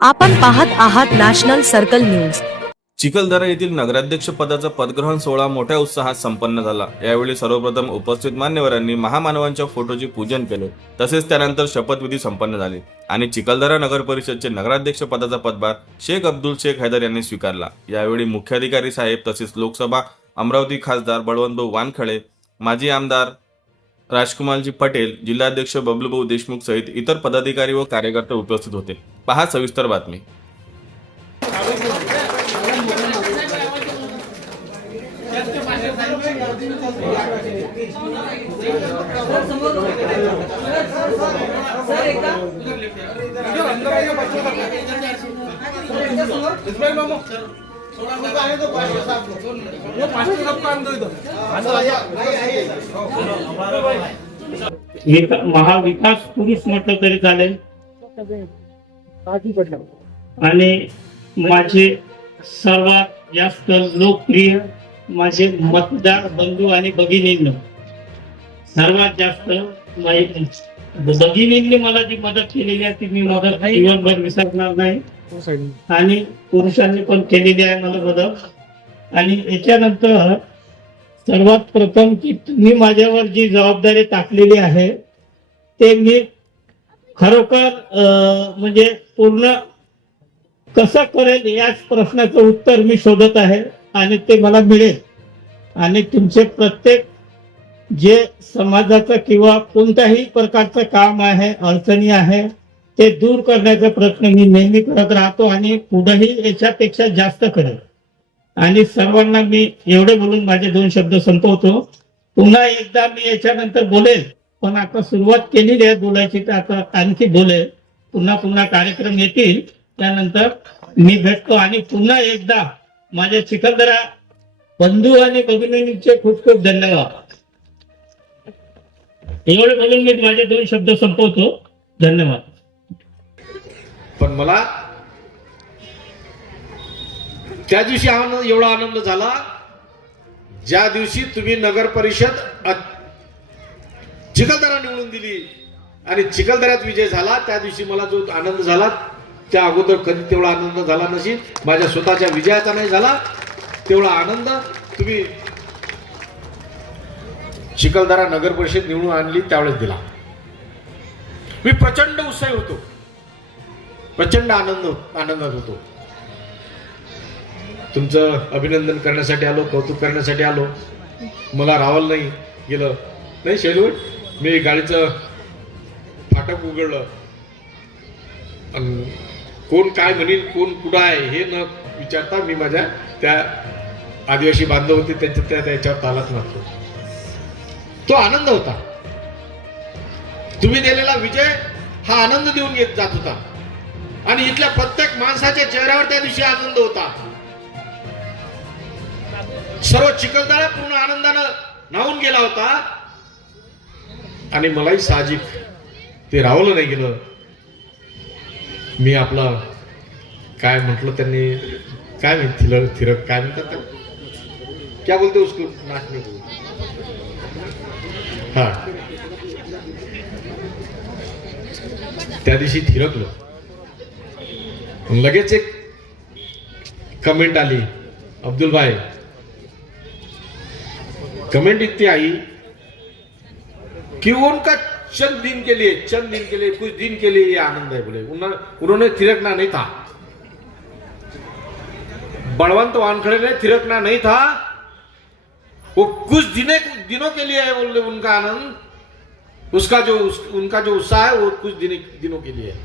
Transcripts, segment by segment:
आपण पाहत आहात नॅशनल सर्कल न्यूज। चिखलदरा येथील नगराध्यक्ष पदाचा पदग्रहण सोहळा मोठ्या उत्साहात संपन्न झाला। यावेळी सर्वप्रथम उपस्थित मान्यवरांनी महामानवांच्या फोटोचे पूजन केले, तसेच त्यानंतर शपथविधी संपन्न झाली आणि चिखलदरा नगर परिषदचे नगराध्यक्ष पदाचा पदभार शेख अब्दुल शेख हैदर यांनी स्वीकारला। यावेळी मुख्याधिकारी साहेब तसेच लोकसभा अमरावती खासदार बळवंतभाऊ वानखळे, माजी आमदार राजकुमारजी पटेल, जिल्हाध्यक्ष बबलूभाऊ देशमुख सहित इतर पदाधिकारी व कार्यकर्ते उपस्थित होते। पहा सविस्तर बातमी। महाविकास पुरुष म्हटलं तरी चालेल आणि माझे सर्वात जास्त लोकप्रिय माझे मतदार बंधू आणि भगिनींनो, सर्वात जास्त भगिनींनी मला जी मदत केलेली आहे ती मी मदत जीवनभर विसरणार नाही आणि पुरुषांनी पण केलेली आहे मला मदत। आणि याच्यानंतर सर्वात प्रथम की तुम्ही माझ्यावर जी जबाबदारी टाकलेली आहे ते मी खरोखर म्हणजे पूर्ण कसं करेल याच प्रश्नाचं उत्तर मी शोधत आहे आणि ते मला मिळेल। आणि तुमचे प्रत्येक जे समाजाचं किंवा कोणत्याही प्रकारचं काम आहे, अडचणी आहे, ते दूर करण्याचा प्रयत्न मी नेहमी करत राहतो आणि पुढेही याच्यापेक्षा जास्त करेल। आणि सर्वांना मी एवढे बोलून माझे 2 शब्द संपवतो। पुन्हा एकदा मी याच्यानंतर बोलेल, पण आता सुरुवात केलेली आहे बोलायची तर आता आणखी बोलेल। पुन्हा कार्यक्रम येतील त्यानंतर मी भेटतो आणि पुन्हा एकदा माझ्या चिखलदरा बंधू आणि भगिनींचे खूप खूप धन्यवाद। एवढे बोलून मी माझे 2 शब्द संपवतो। धन्यवाद। पण मला त्या दिवशी एवढा आनंद झाला ज्या दिवशी तुम्ही नगर परिषद चिखलदरा निवडून दिली आणि चिखलदऱ्यात विजय झाला। त्या दिवशी मला जो आनंद झाला त्या अगोदर कधी तेवढा आनंद झाला नसेल। माझ्या स्वतःच्या विजयाचा नाही झाला तेवढा आनंद तुम्ही चिखलदरा नगर परिषद निवडून आणली त्यावेळेस दिला। मी प्रचंड उत्साही होतो, प्रचंड आनंदात होतो। तुमचं अभिनंदन करण्यासाठी आलो, कौतुक करण्यासाठी आलो। मला राहावं नाही गेलं नाही शेलूट, मी गाडीचं फाटक उघडलं आणि कोण काय म्हणेल, कोण कुठं आहे हे न विचारता मी माझ्या त्या आदिवासी बांधव होते त्यांच्या त्याच्यावर तालाच मारतो। तो आनंद होता। तुम्ही दिलेला विजय हा आनंद देऊन येत जात होता आणि इथल्या प्रत्येक माणसाच्या चेहऱ्यावर त्या दिवशी आनंद होता। सर्व चिखलदरा पूर्ण आनंदानं न्हावून गेला होता आणि मलाही साहजिक ते राहवलं नाही गेलं। मी आपला काय म्हटलं त्यांनी काय थिरक काय म्हणतात क्या बोलते उसको नाचने को, हा त्या दिवशी थिरकलो। लगेच एक कमेंट आली, अब्दुल भाई कमेंट इतनी आई कि उनका चंद दिन के लिए कुछ दिन के लिए ये आनंद है। बोले उन्होंने थिरकना नहीं था, बलवंत वानखड़े ने थिरकना नहीं था, वो कुछ दिनों के लिए है। बोले उनका आनंद, उनका जो उत्साह है वो कुछ दिनों के लिए है।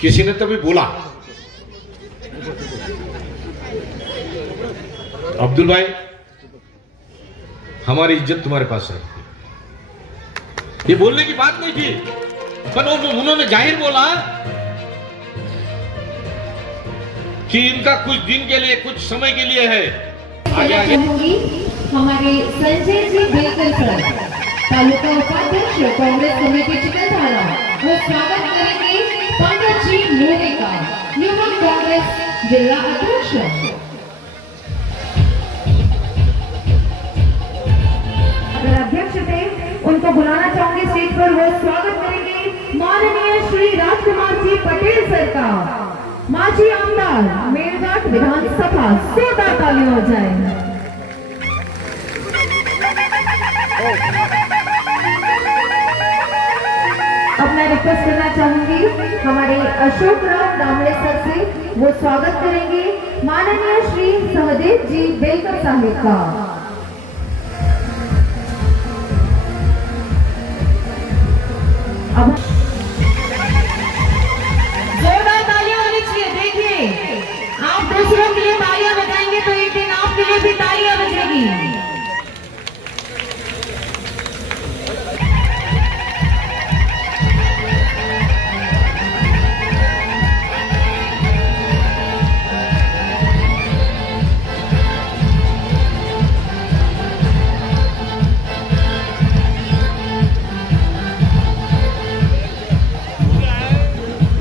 किसी ने तभी बोला अब्दुल भाई हमारी इज्जत तुम्हारे पास है। ये बोलने की बात नहीं थी, पर उन्होंने जाहिर बोला कि इनका कुछ दिन के लिए, कुछ समय के लिए है। आगे हमारे संजय जी बेकर सर, तालुका उपाध्यक्ष कांग्रेस कमेटी चिखलदरा, वो स्वागत करेंगे पंडित जी मोरे का, युवक कांग्रेस जिला अध्यक्ष। अध्यक्ष थे उनको बुलाना चाहूंगी स्टेज पर, वो स्वागत करेंगे माननीय श्री राजकुमार जी माजी आमदार मेरघाट विधानसभा जोरदार तालियां हो जाए। अब मैं रिक्वेस्ट करना चाहूंगी हमारे अशोक राव दामले सर से, वो स्वागत करेंगे माननीय श्री सहदेव जी बेलकर साहिब का। अब